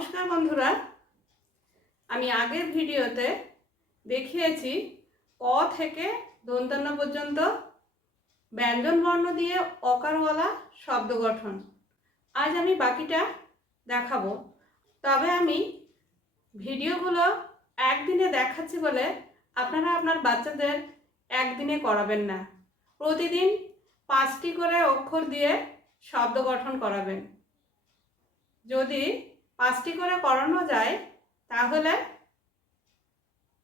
নমস্কার বন্ধুরা। আমি আগের ভিডিওতে দেখিয়েছি ক থেকে দন্তন্য পর্যন্ত ব্যঞ্জন বর্ণ দিয়ে অকারওয়ালা শব্দ গঠন। আজ আমি বাকিটা দেখাবো। তবে আমি ভিডিওগুলো একদিনে দেখাচ্ছি বলে আপনারা আপনার বাচ্চাদের একদিনে করাবেন না। প্রতিদিন পাঁচটি করে অক্ষর দিয়ে শব্দ গঠন করাবেন। যদি পাঁচটি করে করানো যায়, তাহলে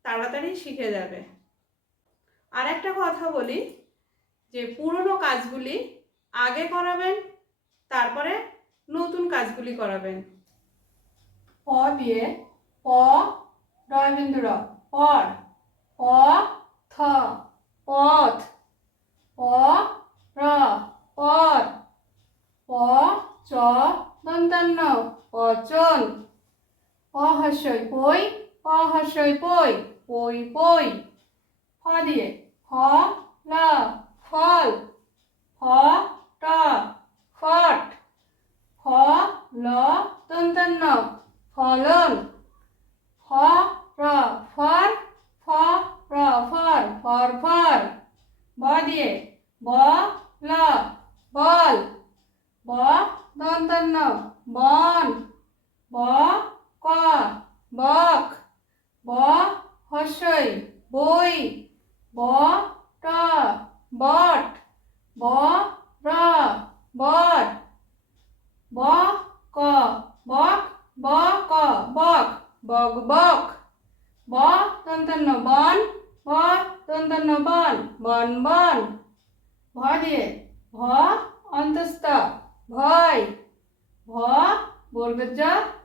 তাড়াতাড়ি শিখে যাবে। আর একটা কথা বলি, যে পুরনো কাজগুলি আগে করাবেন, তারপরে নতুন কাজগুলি করাবেন। প দিয়ে প রয়বিন্দু র পর, প, থ, পথ, প, র, পর, প, চ, দন্তান্ন। পচন পহস্যই পই পহস্যই পই পই পই। ফ দিয়ে ফ ল, ফল। ফ, ট, ফট। ফ, ল দন্তান্ন ফলন। ফ, র, ফর। ফ, র, ফর ফর ফর। ব দিয়ে, ব, ল, বল। ব দন্তন্য বন। ব ক, বক, ব হস্যই বই, ব, ট, বট, ব, র, বট, ব, ক, বক, ব, ক, বক বক বক, ব দন্তন্য বন, ব দন্তন্য বন বন বন, ভ দিয়ে, ভ, অন্তস্থ, ভয়, ভ বর্গজ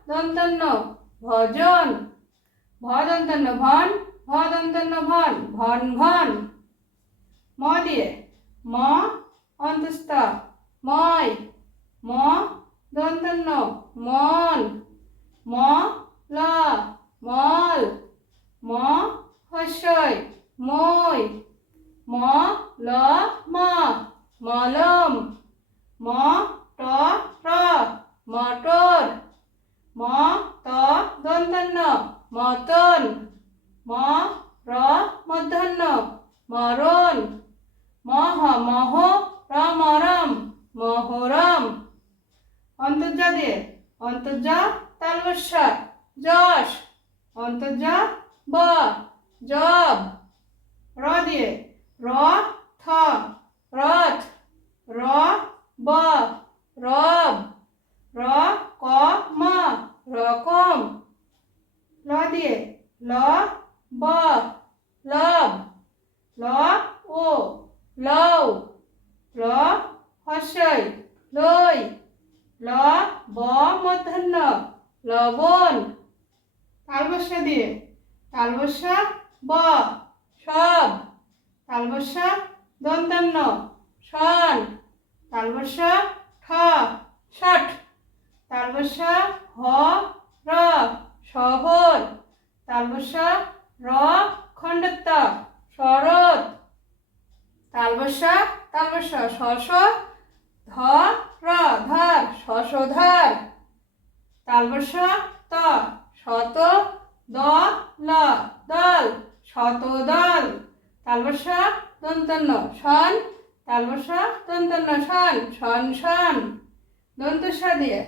দন্তন্য ভজন ভ দন্তন্য ভন ভ দন্তন্য ভন ভন ভন ম দিয়ে ম অন্তস্থ ময় ম দন্তন্য মন ম ল মল ম হস্যই মই ম ল ম মলম ম ট র মটর ম ত দন্তন্য মতন ম র মধ্যাহ্ন মরণ মহ মহ রমরম, মহরম। অন্তর্জা দিয়ে অন্তর্জা তালবস্যা যশ। অন্তর্জা ব জব। র দিয়ে র থ রথ। র ব রব। র ক ম রকম ল দিয়ে ল ব লব ল ও লও ল হস্যই লই ল ব মধ্যাহ্ন লবণ তালবস্যা দিয়ে তালবস্যা ব সব তালবস্যা দন্তান্ন সন তালবস্যা ঠ ষট তালবস্যা হ র শহর তালবস্যা র খণ্ডত্ব শরৎ। তালবস্যা তালবস্যা শশ ধ র ধর শশধর তালবস্যা ত শত দ ল, দল শত দল তালবস্যা দন্তন্য শন তালবস্যা দন্তন্য শন শন শন দন্তস্যা দিয়ে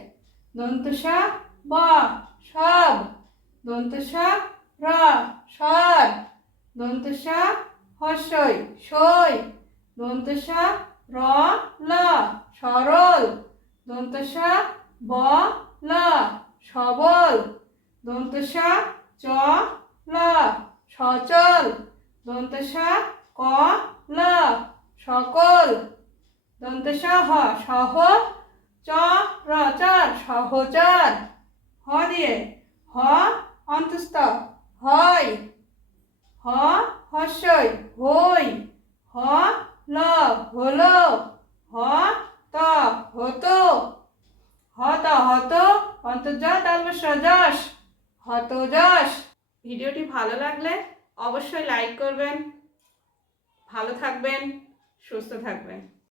দন্তস্যা ব, সব। দন্তস্যা র, সর দন্তস্যা হস্যই সই দন্তস্যা র, ল, সরল দন্তস্যা ব, ল, সবল দন্তস্যা চ, ল, সচল দন্তস্যা ক, ল, সকল দন্তস্যা হ, সহ, চ, র, চার, সহচার, হ দিয়ে, হ, অন্তস্থ। হয়, হ, হস্যই, হই, হ, ল, হলো, হ, ত, হতো হত হত অন্তর্য তালবস্য যশ হত, যশ। ভিডিওটি ভালো লাগলে অবশ্যই লাইক করবেন, ভালো থাকবেন, সুস্থ থাকবেন।